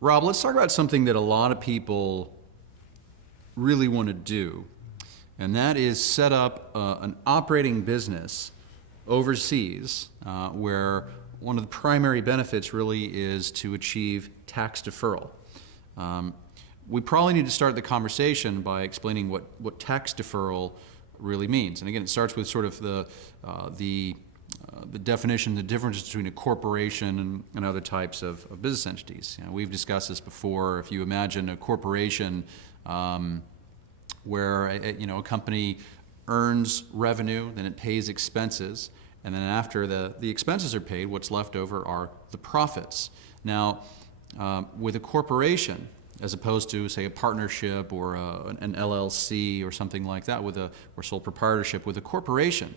Rob, let's talk about something that a lot of people really want to do, and that is set up an operating business overseas where one of the primary benefits really is to achieve tax deferral. We probably need to start the conversation by explaining what tax deferral really means. And again, it starts with sort of the definition, the difference between a corporation and other types of business entities. You know, we've discussed this before. If you imagine a corporation where a company earns revenue, then it pays expenses, and then after the expenses are paid, what's left over are the profits. Now, with a corporation, as opposed to, say, a partnership or an LLC or something like that, or sole proprietorship, with a corporation,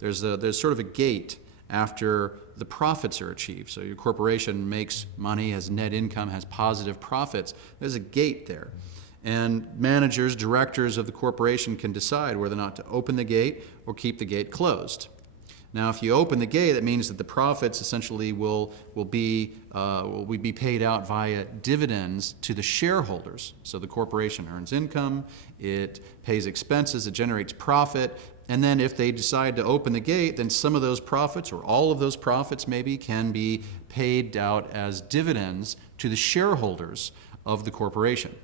there's sort of a gate after the profits are achieved. So your corporation makes money, has net income, has positive profits. There's a gate there. And managers, directors of the corporation can decide whether or not to open the gate or keep the gate closed. Now, if you open the gate, that means that the profits essentially will be paid out via dividends to the shareholders. So the corporation earns income, it pays expenses, it generates profit, and then if they decide to open the gate, then some of those profits, or all of those profits maybe, can be paid out as dividends to the shareholders of the corporation.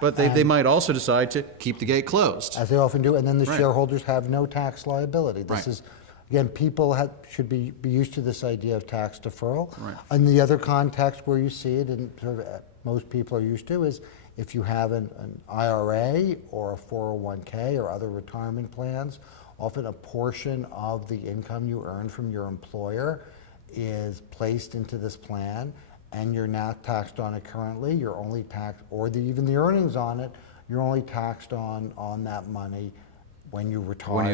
But they might also decide to keep the gate closed. As they often do, and then the Right. shareholders have no tax liability. This Right. is, again, people should be used to this idea of tax deferral. Right. And the other context where you see it, and sort of most people are used to, is if you have an IRA or a 401k or other retirement plans, often a portion of the income you earn from your employer is placed into this plan, and you're not taxed on it currently. You're only taxed, or even the earnings on it, you're only taxed on that money when you retire. When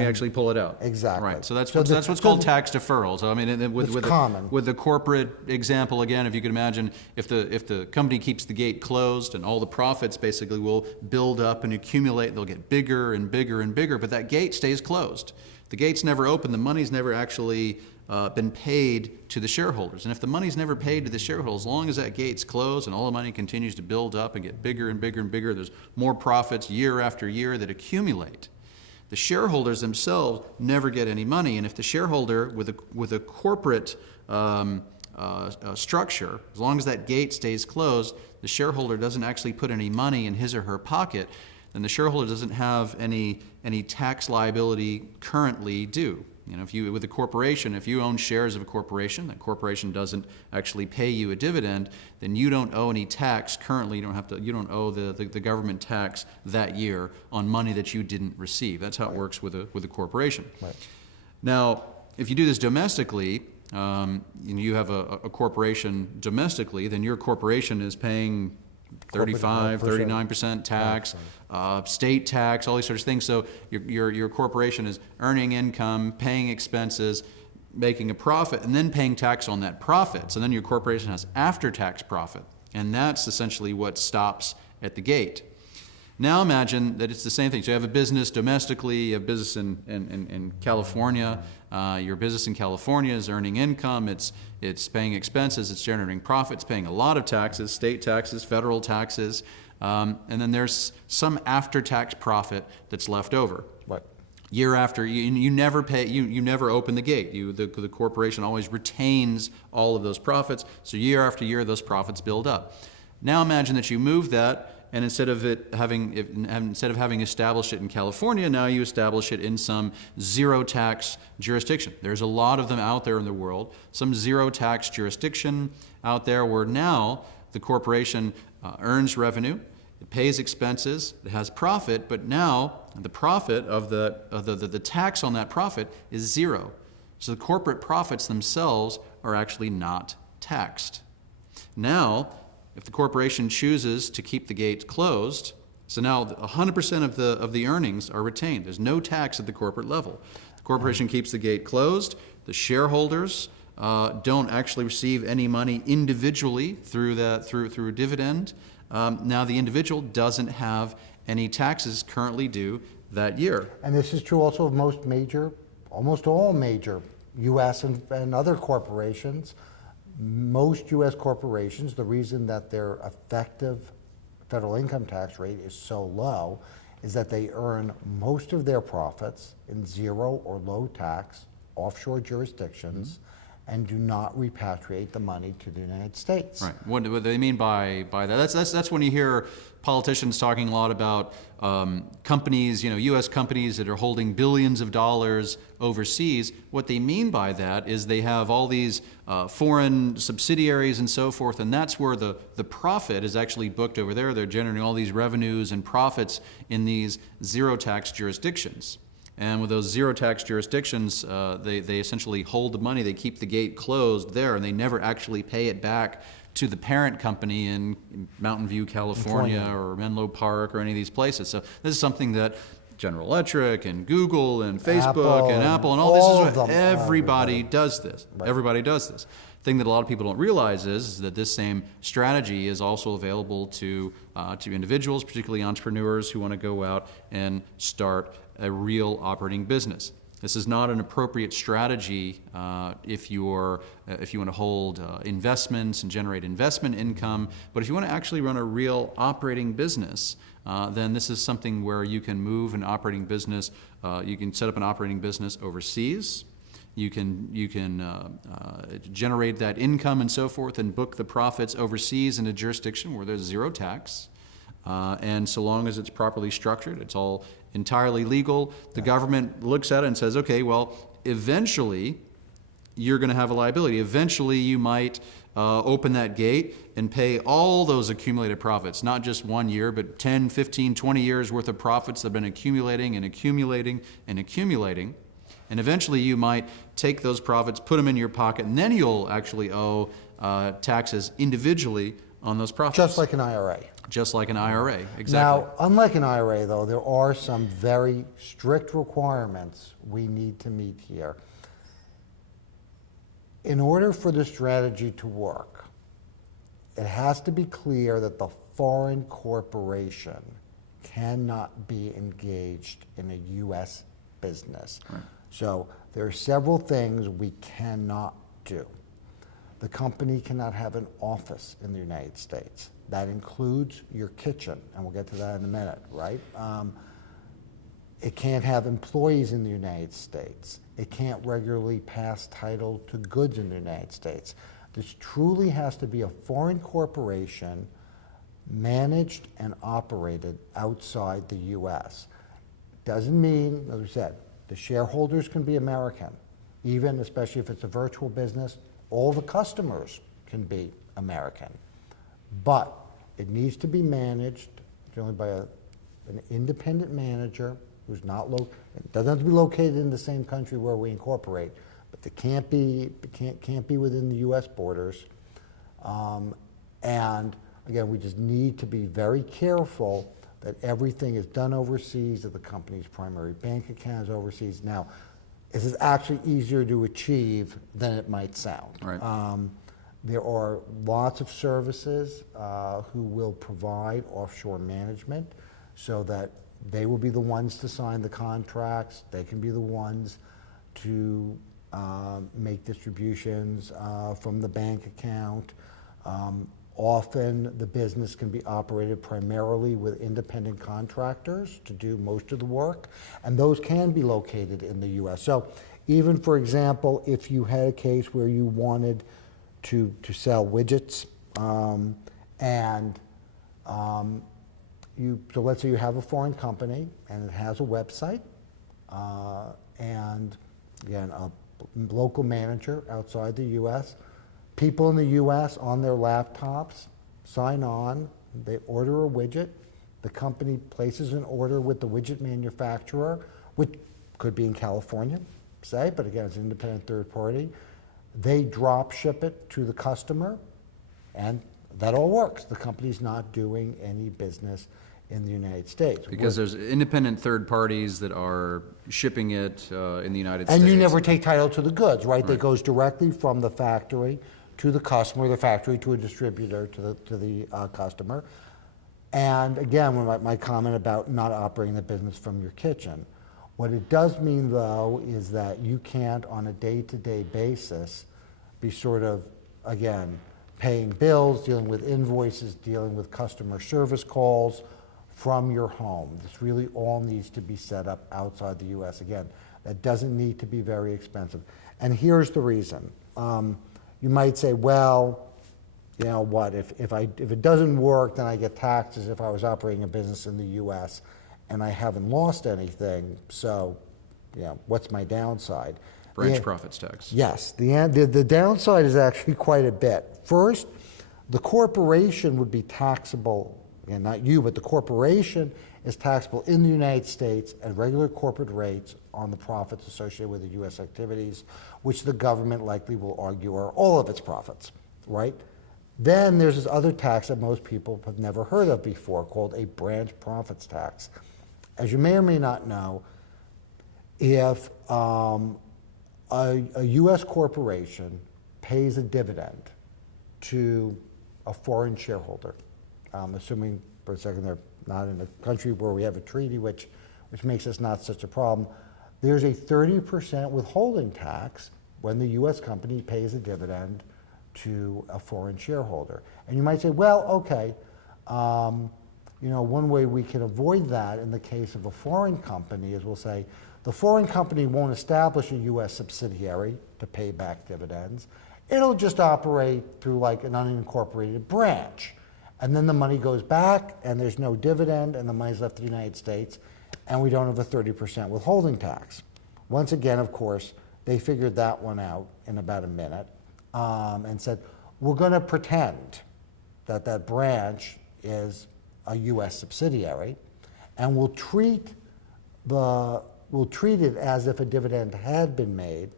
you actually pull it out. Exactly. Right. So that's what's called tax deferral. So I mean, with the corporate example again, if you could imagine, if the company keeps the gate closed and all the profits basically will build up and accumulate, they'll get bigger and bigger and bigger, but that gate stays closed. The gate's never open. The money's never actually been paid to the shareholders. And if the money's never paid to the shareholders, as long as that gate's closed and all the money continues to build up and get bigger and bigger and bigger, there's more profits year after year that accumulate. The shareholders themselves never get any money. And if the shareholder with a corporate structure, as long as that gate stays closed, the shareholder doesn't actually put any money in his or her pocket, then the shareholder doesn't have any tax liability currently due. You know, with a corporation, if you own shares of a corporation, that corporation doesn't actually pay you a dividend, then you don't owe any tax currently. You don't owe the government tax that year on money that you didn't receive. That's how it works with a corporation. Right. Now, if you do this domestically, you have a corporation domestically, then your corporation is paying 35, 39% tax, state tax, all these sorts of things. So your corporation is earning income, paying expenses, making a profit, and then paying tax on that profit. So then your corporation has after-tax profit, and that's essentially what stops at the gate. Now imagine that it's the same thing. So you have a business domestically, you have business in California. Your business in California is earning income, it's paying expenses, it's generating profits, paying a lot of taxes, state taxes, federal taxes, and then there's some after-tax profit that's left over. Right. Year after, you never pay, you never open the gate. The corporation always retains all of those profits, so year after year those profits build up. Now imagine that you move that, and instead of having established it in California, now you establish it in some zero tax jurisdiction. There's a lot of them out there in the world. Some zero tax jurisdiction out there where now the corporation earns revenue, it pays expenses, it has profit, but now the profit of the tax on that profit is zero. So the corporate profits themselves are actually not taxed. Now, if the corporation chooses to keep the gate closed, so now 100% of the earnings are retained. There's no tax at the corporate level. The corporation keeps the gate closed. The shareholders don't actually receive any money individually through a dividend. Now the individual doesn't have any taxes currently due that year. And this is true also of almost all major U.S. and other corporations. Most U.S. corporations, the reason that their effective federal income tax rate is so low is that they earn most of their profits in zero or low tax offshore jurisdictions and do not repatriate the money to the United States. Right. What do they mean by that? That's when you hear politicians talking a lot about companies, U.S. companies that are holding billions of dollars overseas. What they mean by that is they have all these foreign subsidiaries and so forth, and that's where the profit is actually booked over there. They're generating all these revenues and profits in these zero tax jurisdictions. And with those zero tax jurisdictions, they essentially hold the money, they keep the gate closed there, and they never actually pay it back to the parent company in Mountain View, California, or Menlo Park, or any of these places. So this is something that General Electric and Google and Facebook and Apple and all this, everybody does this. Right. Everybody does this. The thing that a lot of people don't realize is that this same strategy is also available to individuals, particularly entrepreneurs who want to go out and start a real operating business. This is not an appropriate strategy if you want to hold investments and generate investment income. But if you want to actually run a real operating business, then this is something where you can move an operating business. You can set up an operating business overseas. You can generate that income and so forth, and book the profits overseas in a jurisdiction where there's zero tax. And so long as it's properly structured, it's all entirely legal. The government looks at it and says, okay, well, eventually you're going to have a liability. Eventually you might open that gate and pay all those accumulated profits, not just 1 year, but 10, 15, 20 years worth of profits that have been accumulating and accumulating and accumulating. And eventually you might take those profits, put them in your pocket, and then you'll actually owe taxes individually on those profits. Just like an IRA. Just like an IRA, exactly. Now, unlike an IRA, though, there are some very strict requirements we need to meet here. In order for the strategy to work, it has to be clear that the foreign corporation cannot be engaged in a U.S. business. Right. So there are several things we cannot do. The company cannot have an office in the United States. That includes your kitchen, and we'll get to that in a minute, right? It can't have employees in the United States. It can't regularly pass title to goods in the United States. This truly has to be a foreign corporation managed and operated outside the U.S. Doesn't mean, as we said, the shareholders can be American, even especially if it's a virtual business, all the customers can be American. But it needs to be managed generally by an independent manager who's not it doesn't have to be located in the same country where we incorporate, but it can't be within the U.S. borders. And again, we just need to be very careful that everything is done overseas, that the company's primary bank account is overseas. Now, this is actually easier to achieve than it might sound. Right. There are lots of services who will provide offshore management so that they will be the ones to sign the contracts. They can be the ones to make distributions from the bank account. Often the business can be operated primarily with independent contractors to do most of the work, and those can be located in the U.S. So even, for example, if you had a case where you wanted to sell widgets, so let's say you have a foreign company and it has a website, and again, a local manager outside the U.S., people in the U.S. on their laptops sign on, they order a widget, the company places an order with the widget manufacturer, which could be in California, say, but again, it's an independent third party. They drop ship it to the customer, and that all works. The company's not doing any business in the United States. Because there's independent third parties that are shipping it in the United States. And you never take title to the goods, right? That goes directly from the factory to the customer, the factory to a distributor to the customer. And again, my comment about not operating the business from your kitchen. What it does mean, though, is that you can't, on a day-to-day basis, be sort of again, paying bills, dealing with invoices, dealing with customer service calls from your home. This really all needs to be set up outside the U.S. Again, that doesn't need to be very expensive. And here's the reason. You might say, well, you know what, if it doesn't work, then I get taxed as if I was operating a business in the U.S. and I haven't lost anything, so, you know, what's my downside? Branch profits tax. Yes, the downside is actually quite a bit. First, the corporation would be taxable, and not you, but the corporation is taxable in the United States at regular corporate rates on the profits associated with the U.S. activities, which the government likely will argue are all of its profits, right? Then there's this other tax that most people have never heard of before called a branch profits tax. As you may or may not know, if a U.S. corporation pays a dividend to a foreign shareholder, assuming for a second they're not in a country where we have a treaty, which makes this not such a problem, there's a 30% withholding tax when the U.S. company pays a dividend to a foreign shareholder. And you might say, well, okay, you know, one way we can avoid that in the case of a foreign company is we'll say the foreign company won't establish a U.S. subsidiary to pay back dividends. It'll just operate through like an unincorporated branch. And then the money goes back and there's no dividend and the money's left in the United States and we don't have a 30% withholding tax. Once again, of course, they figured that one out in about a minute and said, we're going to pretend that that branch is a U.S. subsidiary and we'll treat it as if a dividend had been made,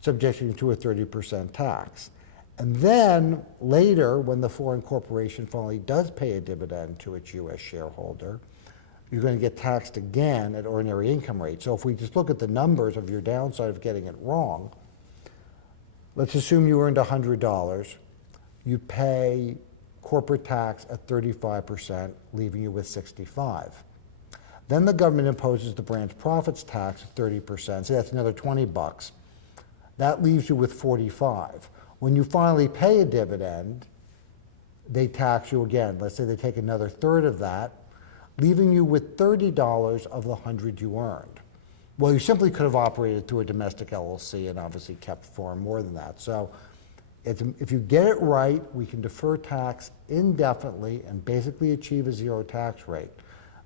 subject to a 30% tax. And then later, when the foreign corporation finally does pay a dividend to its U.S. shareholder, you're going to get taxed again at ordinary income rate. So if we just look at the numbers of your downside of getting it wrong, let's assume you earned $100. You pay corporate tax at 35%, leaving you with 65. Then the government imposes the branch profits tax of 30%, so that's another $20. That leaves you with 45. When you finally pay a dividend, they tax you again. Let's say they take another third of that, leaving you with $30 of the 100 you earned. Well, you simply could have operated through a domestic LLC and obviously kept far more than that. So if you get it right, we can defer tax indefinitely and basically achieve a zero tax rate.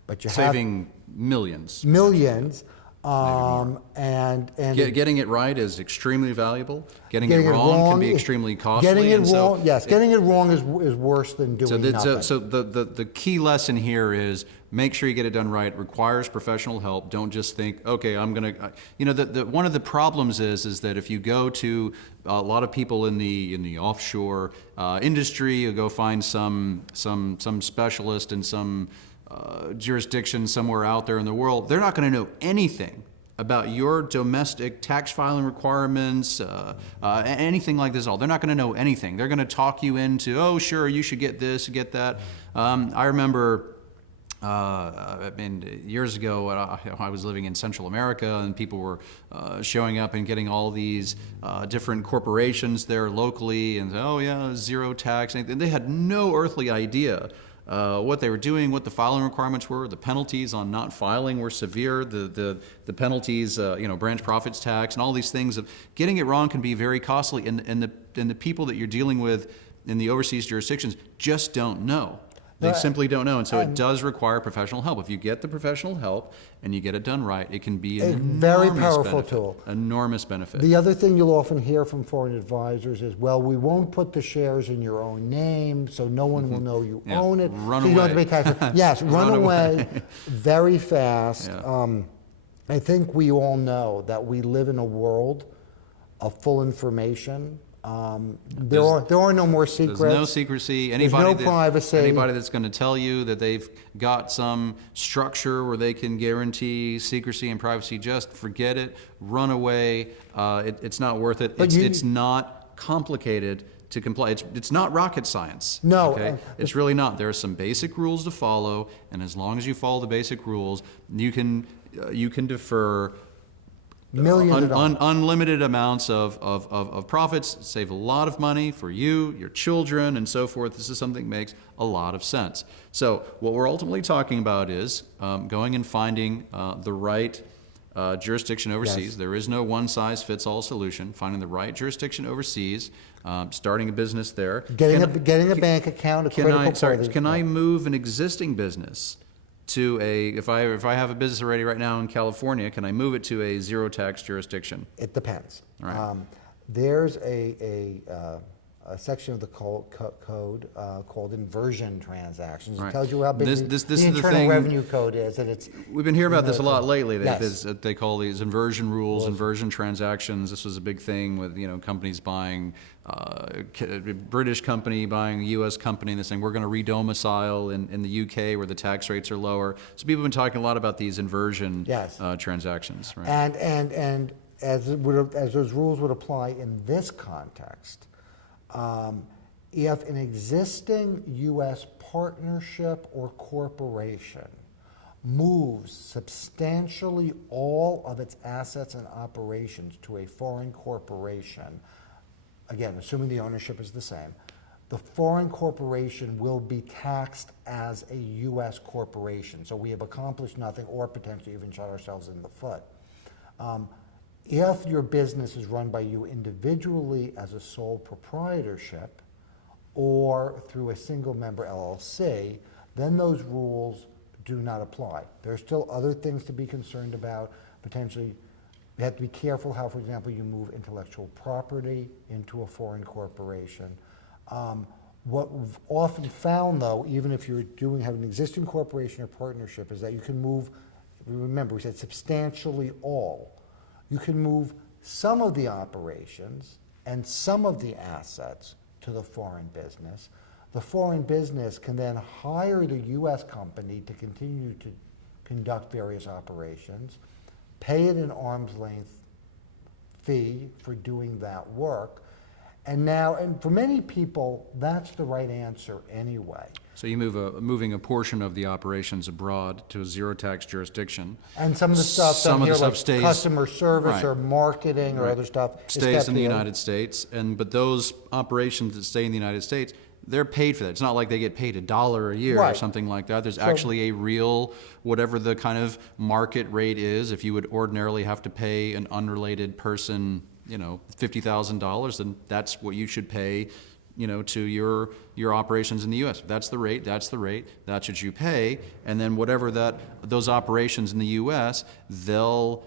But you saving millions. Millions. Getting it right is extremely valuable. Getting it wrong can be extremely costly. Getting it wrong, yes. Getting it wrong is worse than doing nothing. So the key lesson here is make sure you get it done right. It requires professional help. Don't just think, okay, I'm going to. You know, one of the problems is that if you go to a lot of people in the offshore industry, you go find some specialist in some jurisdiction somewhere out there in the world, they're not going to know anything about your domestic tax filing requirements, anything like this at all. They're not going to know anything. They're going to talk you into, oh, sure, you should get this, get that. I remember years ago, I was living in Central America, and people were showing up and getting all these different corporations there locally, and oh yeah, zero tax. And they had no earthly idea what they were doing, what the filing requirements were. The penalties on not filing were severe. The penalties, branch profits tax, and all these things of getting it wrong can be very costly. And the people that you're dealing with in the overseas jurisdictions just don't know. They simply don't know, and so it does require professional help. If you get the professional help and you get it done right, it can be a very powerful tool. Enormous benefit. The other thing you'll often hear from foreign advisors is, well, we won't put the shares in your own name, so no one will know you own it. Run so away. You don't have to pay tax. Yes, run away very fast. Yeah. I think we all know that we live in a world of full information. There are no more secrets. There's no secrecy. There's no privacy. Anybody that's going to tell you that they've got some structure where they can guarantee secrecy and privacy, just forget it. Run away. It's not worth it. It's not complicated to comply. It's not rocket science. No. Okay? It's really not. There are some basic rules to follow, and as long as you follow the basic rules, you can defer Millions of dollars. unlimited amounts of profits, save a lot of money for you, your children, and so forth. This is something that makes a lot of sense. So what we're ultimately talking about is going and finding the right jurisdiction overseas. Yes. There is no one-size-fits-all solution. Finding the right jurisdiction overseas, starting a business there. Getting a bank account, a critical part of Can I move an existing business to if I have a business already right now in California, can I move it to a zero tax jurisdiction? It depends. Right. There's a section of the code called inversion transactions. It Right. tells you how big This the is the Internal thing- Revenue Code is. And it's, We've been hearing about this a lot lately. Yes. They call these inversion rules, inversion transactions. This was a big thing with companies buying a British company buying a U.S. company and they're saying we're going to redomicile in the U.K. where the tax rates are lower. So people have been talking a lot about these inversion Yes. transactions. Right? And as those rules would apply in this context, if an existing U.S. partnership or corporation moves substantially all of its assets and operations to a foreign corporation, again, assuming the ownership is the same, the foreign corporation will be taxed as a U.S. corporation. So we have accomplished nothing or potentially even shot ourselves in the foot. If your business is run by you individually as a sole proprietorship or through a single member LLC, then those rules do not apply. There are still other things to be concerned about. Potentially, you have to be careful how, for example, you move intellectual property into a foreign corporation. What we've often found, though, even if you're have an existing corporation or partnership, is that you can move, remember we said substantially all. You can move some of the operations and some of the assets to the foreign business. The foreign business can then hire the U.S. company to continue to conduct various operations, pay it an arm's length fee for doing that work, and for many people, that's the right answer anyway. So you moving a portion of the operations abroad to a zero tax jurisdiction. And some of the stuff Some of the stuff stays, customer service right, or marketing or right, other stuff stays in the United States, but those operations that stay in the United States, they're paid for that. It's not like they get paid $1 a year or Right. something like that. There's actually a real, whatever the kind of market rate is, if you would ordinarily have to pay an unrelated person, $50,000, then that's what you should pay, to your operations in the U.S. If that's the rate, that's what you pay, and then whatever those operations in the U.S., they'll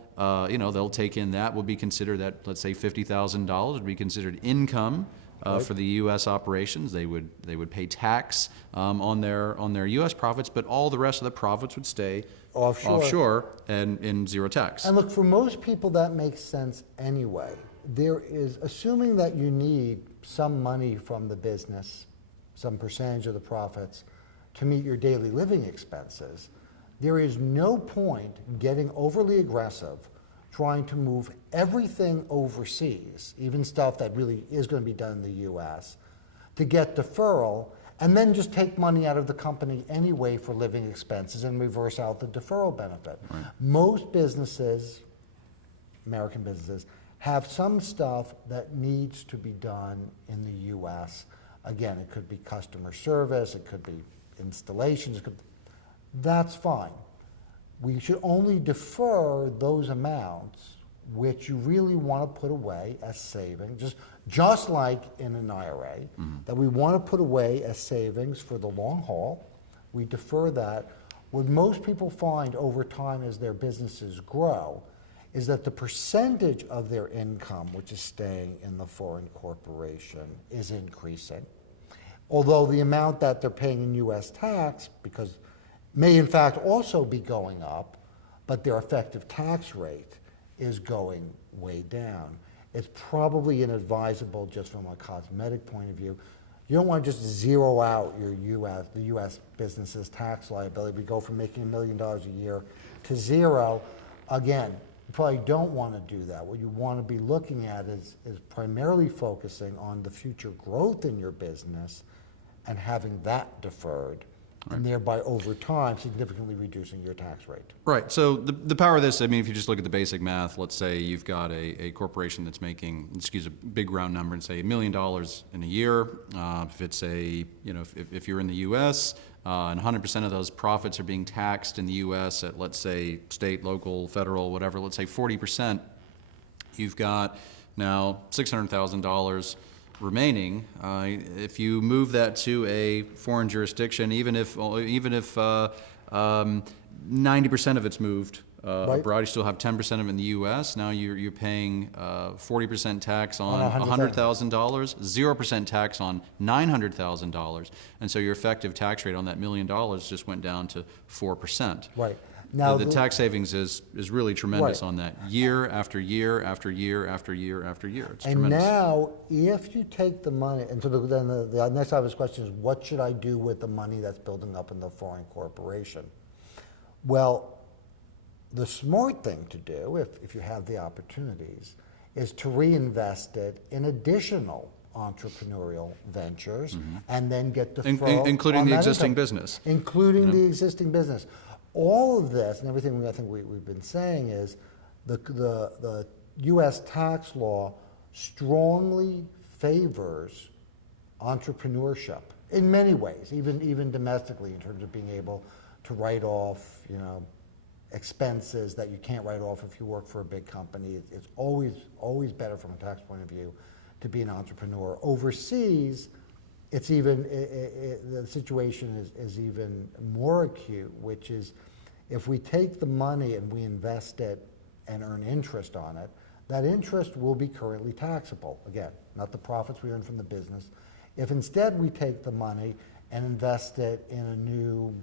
take in that will be considered that, let's say $50,000 would be considered income. For the U.S. operations, they would pay tax on their U.S. profits, but all the rest of the profits would stay offshore and in zero tax. And look, for most people that makes sense anyway. There is, assuming that you need some money from the business, some percentage of the profits, to meet your daily living expenses, there is no point getting overly aggressive trying to move everything overseas, even stuff that really is going to be done in the U.S., to get deferral, and then just take money out of the company anyway for living expenses and reverse out the deferral benefit. Right. Most businesses, American businesses, have some stuff that needs to be done in the U.S. Again, it could be customer service, it could be installations, that's fine. We should only defer those amounts which you really want to put away as savings, just like in an IRA, that we want to put away as savings for the long haul. We defer that. What most people find over time as their businesses grow is that the percentage of their income which is staying in the foreign corporation is increasing. Although the amount that they're paying in U.S. tax, because may in fact also be going up, but their effective tax rate is going way down. It's probably inadvisable just from a cosmetic point of view. You don't want to just zero out the U.S. business's tax liability. We go from making $1 million a year to zero. Again, you probably don't want to do that. What you want to be looking at is primarily focusing on the future growth in your business and having that deferred and thereby over time significantly reducing your tax rate. Right. So the power of this, I mean, if you just look at the basic math, let's say you've got a corporation that's making, let's use a big round number and say $1 million in a year. If it's if you're in the U.S. And 100% of those profits are being taxed in the U.S. at, let's say, state, local, federal, whatever, let's say 40%, you've got now $600,000 remaining. If you move that to a foreign jurisdiction, even if 90% of it's moved abroad, you still have 10% of it in the U.S. Now you're paying 40% tax on $100,000, 0% tax on $900,000, and so your effective tax rate on that $1 million just went down to 4%. Right. Now The tax savings is really tremendous Right. on that, year after year after year after year after year. It's And tremendous. now, if you take the money, and so then the next obvious question is, what should I do with the money that's building up in the foreign corporation? Well, the smart thing to do, if you have the opportunities, is to reinvest it in additional entrepreneurial ventures and then get deferral Including on the that existing income. business. Including the existing business. All of this and everything I think we've been saying is the U.S. tax law strongly favors entrepreneurship in many ways, even domestically, in terms of being able to write off, expenses that you can't write off if you work for a big company. It's always better from a tax point of view to be an entrepreneur. Overseas, it's even the situation is even more acute, which is if we take the money and we invest it and earn interest on it, that interest will be currently taxable. Again, not the profits we earn from the business. If instead we take the money and invest it in a new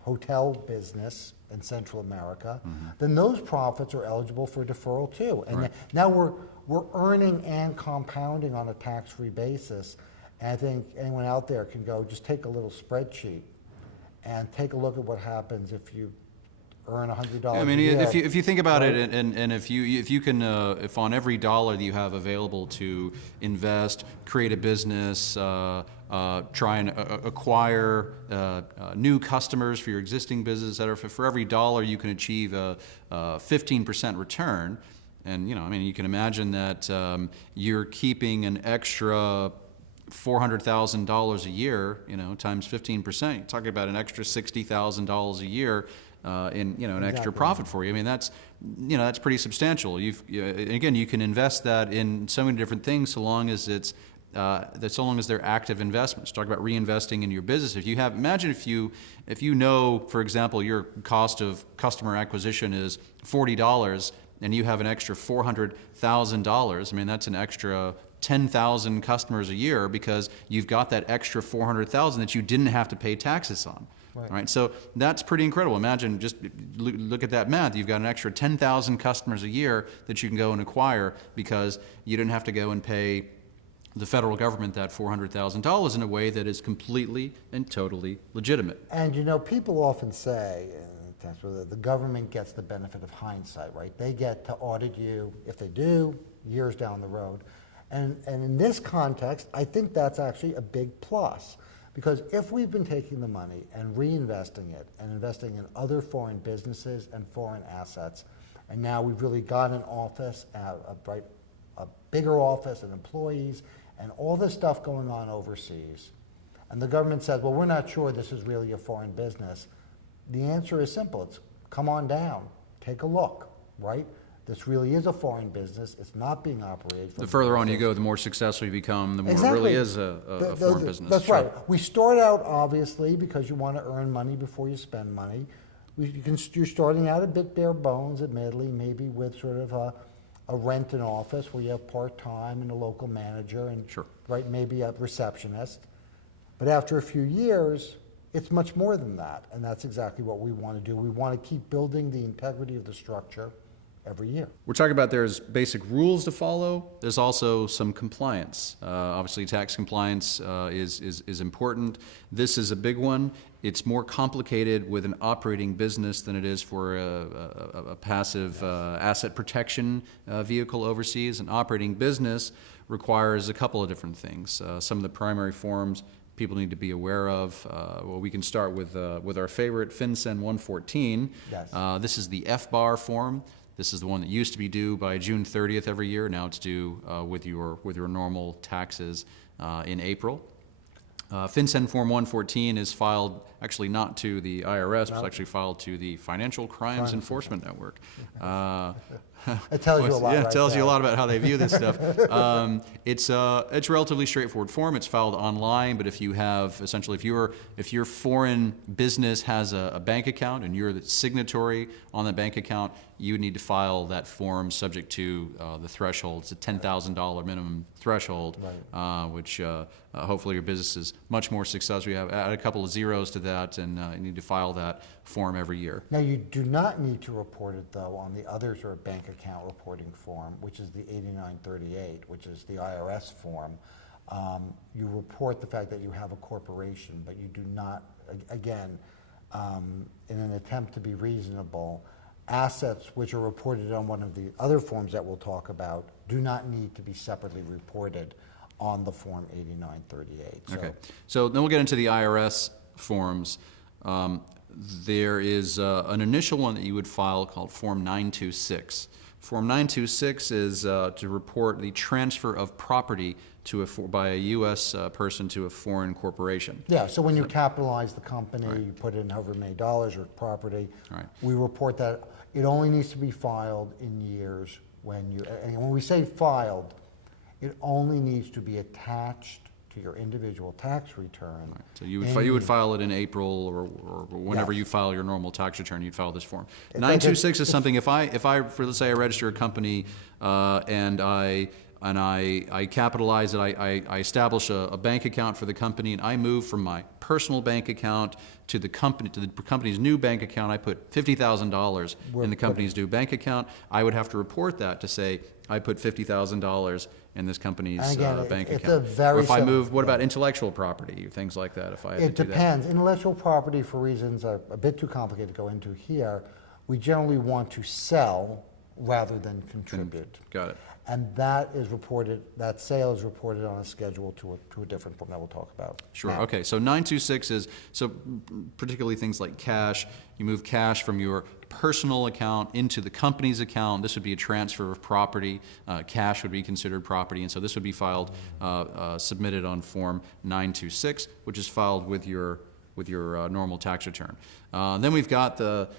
hotel business in Central America, then those profits are eligible for deferral too. And now we're earning and compounding on a tax-free basis. And I think anyone out there can go just take a little spreadsheet and take a look at what happens if you earn $100 I mean, a year. if you think about it, and if you can, if on every dollar that you have available to invest, create a business, try and acquire new customers for your existing business, that for every dollar you can achieve a 15% return, and you can imagine that you're keeping an extra $400,000 a year, times 15%. You're talking about an extra $60,000 a year. An extra profit for you. I mean, that's pretty substantial. Again, you can invest that in so many different things, so long as they're active investments. Talk about reinvesting in your business. Imagine if you know, for example, your cost of customer acquisition is $40, and you have an extra $400,000. I mean, that's an extra 10,000 customers a year because you've got that extra 400,000 that you didn't have to pay taxes on. Right. So that's pretty incredible. Imagine, just look at that math. You've got an extra 10,000 customers a year that you can go and acquire because you didn't have to go and pay the federal government that $400,000 in a way that is completely and totally legitimate. And people often say the government gets the benefit of hindsight, right? They get to audit you, if they do, years down the road. And in this context, I think that's actually a big plus. Because if we've been taking the money and reinvesting it and investing in other foreign businesses and foreign assets, and now we've really got an office, a bigger office and employees, and all this stuff going on overseas, and the government says, well, we're not sure this is really a foreign business, the answer is simple. It's come on down, take a look, right? This really is a foreign business. It's not being operated from the further on you go, the more successful you become, the more Exactly. it really is a foreign business. That's Sure. right. We start out, obviously, because you want to earn money before you spend money. You're starting out a bit bare bones, admittedly, maybe with sort of a rent an office where you have part-time and a local manager and Sure. right, maybe a receptionist. But after a few years, it's much more than that. And that's exactly what we want to do. We want to keep building the integrity of the structure every year. We're talking about there's basic rules to follow. There's also some compliance. Obviously, tax compliance is important. This is a big one. It's more complicated with an operating business than it is for a passive asset protection vehicle overseas. An operating business requires a couple of different things. Some of the primary forms people need to be aware of. Well, we can start with our favorite FinCEN 114. Yes. This is the FBAR form. This is the one that used to be due by June 30th every year. Now it's due with your normal taxes in April. FinCEN Form 114 is filed actually not to the IRS, but it's actually filed to the Financial Crimes Enforcement Network. It tells you a lot. Yeah, it right tells there. you a lot about how they view this stuff. It's a relatively straightforward form. It's filed online, but if you have essentially if your foreign business has a bank account and you're the signatory on that bank account, you need to file that form subject to the threshold. It's a $10,000 minimum threshold, which hopefully your business is much more successful. You have add a couple of zeros to that, and you need to file that form every year. Now, you do not need to report it, though, on the other sort of bank account reporting form, which is the 8938, which is the IRS form. You report the fact that you have a corporation, but you do not, again, in an attempt to be reasonable, assets which are reported on one of the other forms that we'll talk about do not need to be separately reported on the form 8938. Okay, so then we'll get into the IRS forms. There is an initial one that you would file called Form 926. Form 926 is to report the transfer of property by a U.S. person to a foreign corporation. Yeah, so when you capitalize the company, you put in however many dollars or property, we report that. It only needs to be filed in years when you, and when we say filed, it only needs to be attached to your individual tax return. So you would file it in April or whenever you file your normal tax return, you'd file this form. 926 is something, if I let's say I register a company and I capitalize it, I establish a bank account for the company, and I move from my personal bank account to the company's new bank account. I put $50,000 in the company's new bank account. I would have to report that to say I put $50,000 in this company's bank account. Or if I move, what about intellectual property, things like that? If I had to do that? It depends. Intellectual property, for reasons a bit too complicated to go into here, we generally want to sell rather than contribute. Got it. And that is reported, that sale is reported on a schedule to a different form that we'll talk about. Sure, now. Okay, so 926 is, so particularly things like cash, you move cash from your personal account into the company's account. This would be a transfer of property. Cash would be considered property, and so this would be filed, submitted on Form 926, which is filed with your normal tax return. Then we've got the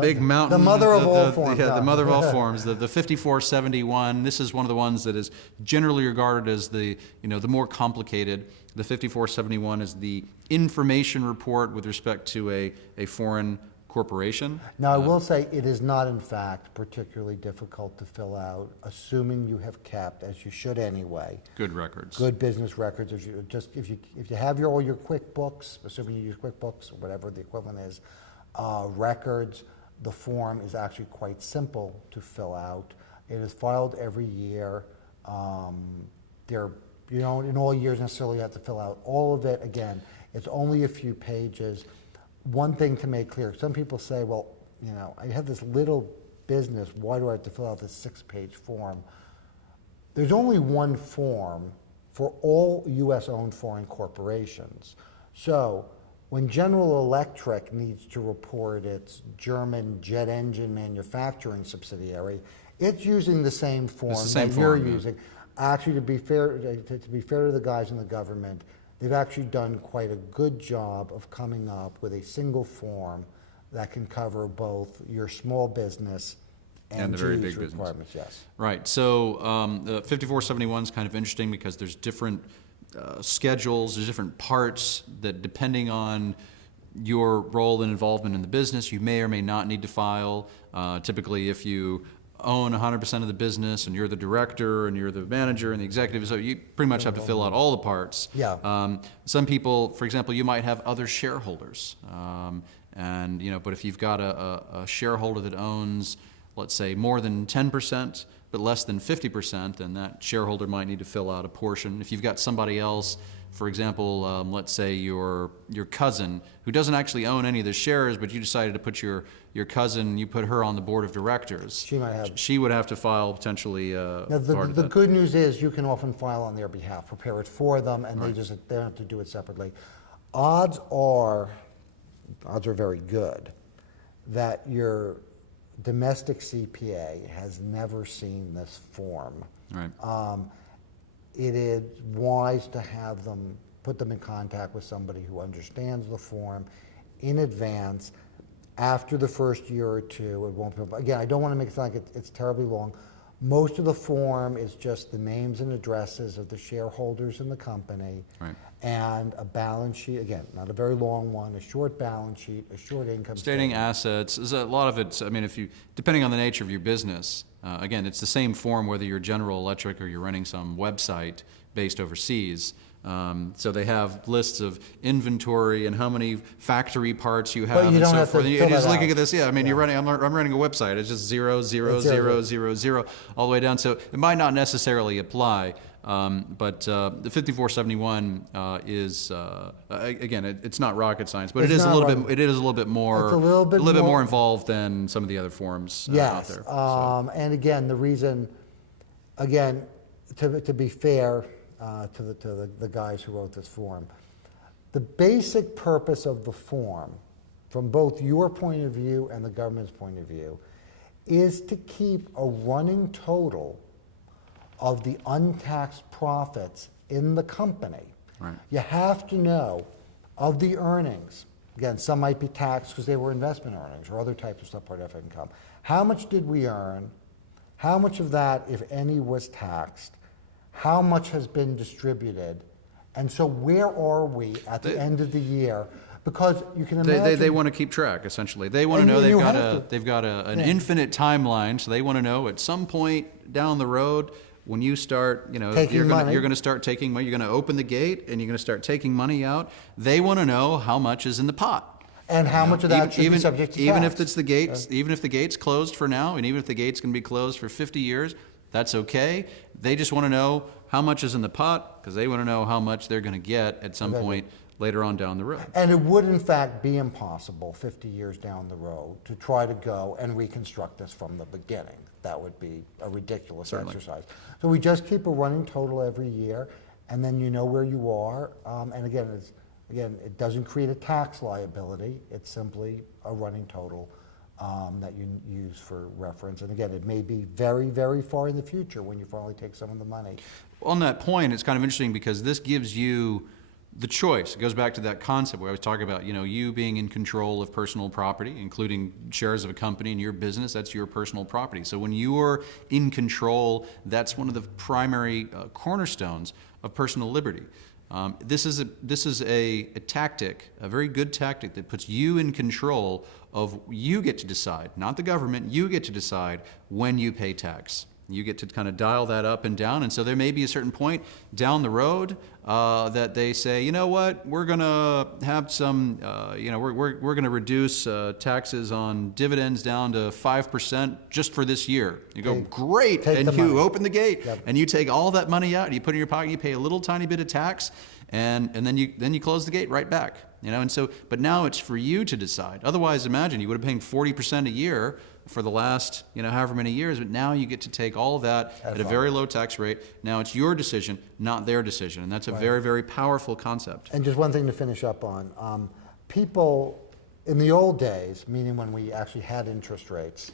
big mountain. The mother of all forms. Yeah, the mother of all forms. The 5471. This is one of the ones that is generally regarded as the more complicated. The 5471 is the information report with respect to a foreign corporation. Now, I will say it is not, in fact, particularly difficult to fill out, assuming you have kept, as you should anyway, good records, good business records. If you have all your QuickBooks, assuming you use QuickBooks or whatever the equivalent is. Records, the form is actually quite simple to fill out. It is filed every year. You don't in all years necessarily have to fill out all of it. Again, it's only a few pages. One thing to make clear, some people say, well, I have this little business, why do I have to fill out this 6-page form? There's only one form for all U.S.-owned foreign corporations. So when General Electric needs to report its German jet engine manufacturing subsidiary, it's using the same form that you're using. Actually, to be fair to the guys in the government, they've actually done quite a good job of coming up with a single form that can cover both your small business and the very big business. Yes. Right. So the 5471 is kind of interesting because there's different schedules, there's different parts that, depending on your role and involvement in the business, you may or may not need to file. Typically, if you own 100% of the business and you're the director and you're the manager and the executive, so you pretty much have to fill out all the parts. Yeah. Some people, for example, you might have other shareholders, but if you've got a shareholder that owns let's say, more than 10%, but less than 50%, then that shareholder might need to fill out a portion. If you've got somebody else, for example, let's say your cousin, who doesn't actually own any of the shares, but you decided to put your cousin, you put her on the board of directors. She would have to file potentially Now, part of the that. good news is you can often file on their behalf, prepare it for them, and Right. they don't have to do it separately. Odds are very good that your domestic CPA has never seen this form. Right. It is wise to have them, put them in contact with somebody who understands the form in advance. After the first year or two, it won't be, again, I don't want to make it sound like it's terribly long. Most of the form is just the names and addresses of the shareholders in the company. Right. And a balance sheet, again, not a very long one, a short balance sheet, a short income Stating statement. assets, is a lot of it's, I mean, depending on the nature of your business, again, it's the same form whether you're General Electric or you're running some website based overseas. So they have lists of inventory and how many factory parts you have you and don't so have to forth. fill You're just that looking out. at this, yeah, I mean, Yeah. I'm running a website. It's just 0, 0, It's 0, 0, zero. 0, all the way down. So it might not necessarily apply. But the 5471 is again, it's not rocket science, but It's it is a not little rocket- bit. It is a little bit more. It's a little bit more- more involved than some of the other forms out Yes, there. So, and again, the reason, again, to be fair to the guys who wrote this form, the basic purpose of the form, from both your point of view and the government's point of view, is to keep a running total of the untaxed profits in the company. Right. You have to know of the earnings. Again, some might be taxed because they were investment earnings or other types of subpart F income. How much did we earn? How much of that, if any, was taxed? How much has been distributed? And so where are we at the end of the year? Because you can imagine... they want to keep track, essentially. They want to And know you they've have to. got an Yeah. infinite timeline, so they want to know at some point down the road when you start, Taking money. you're going to start taking money. You're going to open the gate and you're going to start taking money out. They want to know how much is in the pot. And how much of that should be subject to even tax. if it's the gates, even if the gate's closed for now, and even if the gate's going to be closed for 50 years, that's okay. They just want to know how much is in the pot because they want to know how much they're going to get at some point later on down the road. And it would, in fact, be impossible 50 years down the road to try to go and reconstruct this from the beginning. That would be a ridiculous exercise. So we just keep a running total every year, and then you know where you are. And again, it doesn't create a tax liability. It's simply a running total that you use for reference. And again, it may be very, very far in the future when you finally take some of the money. On that point, it's kind of interesting because this gives you the choice. It goes back to that concept where I was talking about, you being in control of personal property, including shares of a company in your business. That's your personal property. So when you're in control, that's one of the primary cornerstones of personal liberty. This is a tactic, a very good tactic that puts you in control of, you get to decide, not the government, you get to decide when you pay tax. You get to kind of dial that up and down, and so there may be a certain point down the road that they say, you know what, we're going to have some, we're going to reduce taxes on dividends down to 5% just for this year. You go, great, take and the you money. open the gate, Yep. and you take all that money out, and you put it in your pocket, you pay a little tiny bit of tax, and then you close the gate right back. And so, but now it's for you to decide. Otherwise, imagine you would have been paying 40% a year for the last, however many years, but now you get to take all of that at a very low tax rate. Now it's your decision, not their decision, and that's a very, very powerful concept. And just one thing to finish up on. People in the old days, meaning when we actually had interest rates,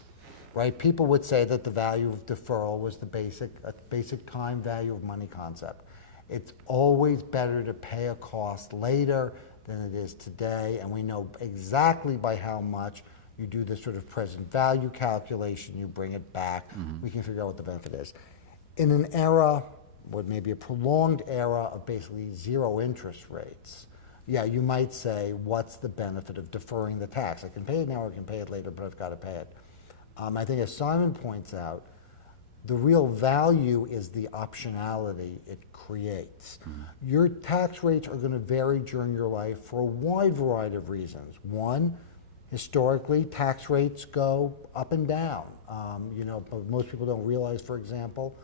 right, people would say that the value of deferral was the basic time value of money concept. It's always better to pay a cost later than it is today, and we know exactly by how much. You do this sort of present value calculation, you bring it back, we can figure out what the benefit is. In an era, what may be a prolonged era of basically zero interest rates, yeah, you might say, what's the benefit of deferring the tax? I can pay it now or I can pay it later, but I've got to pay it. I think as Simon points out, the real value is the optionality it creates. Your tax rates are going to vary during your life for a wide variety of reasons. One, Historically, tax rates go up and down. But most people don't realize, for example,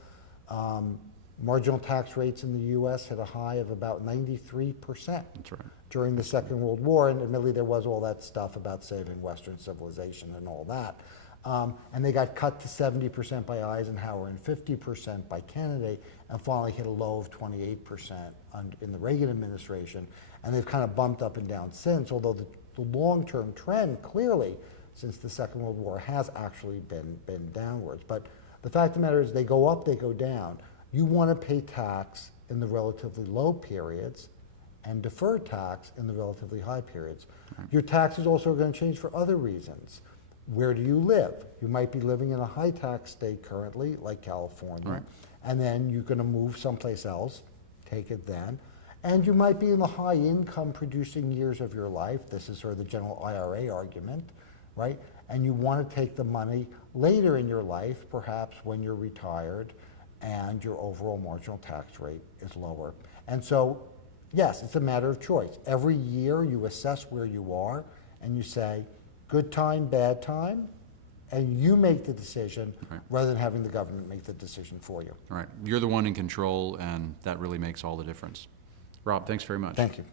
marginal tax rates in the U.S. hit a high of about 93%. That's right. During the Second World War, and admittedly there was all that stuff about saving Western civilization and all that. And they got cut to 70% by Eisenhower and 50% by Kennedy, and finally hit a low of 28% in the Reagan administration. And they've kind of bumped up and down since, although the long-term trend clearly since the Second World War has actually been downwards. But the fact of the matter is they go up, they go down. You want to pay tax in the relatively low periods and defer tax in the relatively high periods. Right. Your taxes also are going to change for other reasons. Where do you live? You might be living in a high tax state currently, like California, right, and then you're going to move someplace else, take it then. And you might be in the high income producing years of your life. This is sort of the general IRA argument, right? And you want to take the money later in your life, perhaps when you're retired and your overall marginal tax rate is lower. And so, yes, it's a matter of choice. Every year you assess where you are and you say, good time, bad time, and you make the decision, right, rather than having the government make the decision for you. Right. You're the one in control, and that really makes all the difference. Rob, thanks very much. Thank you.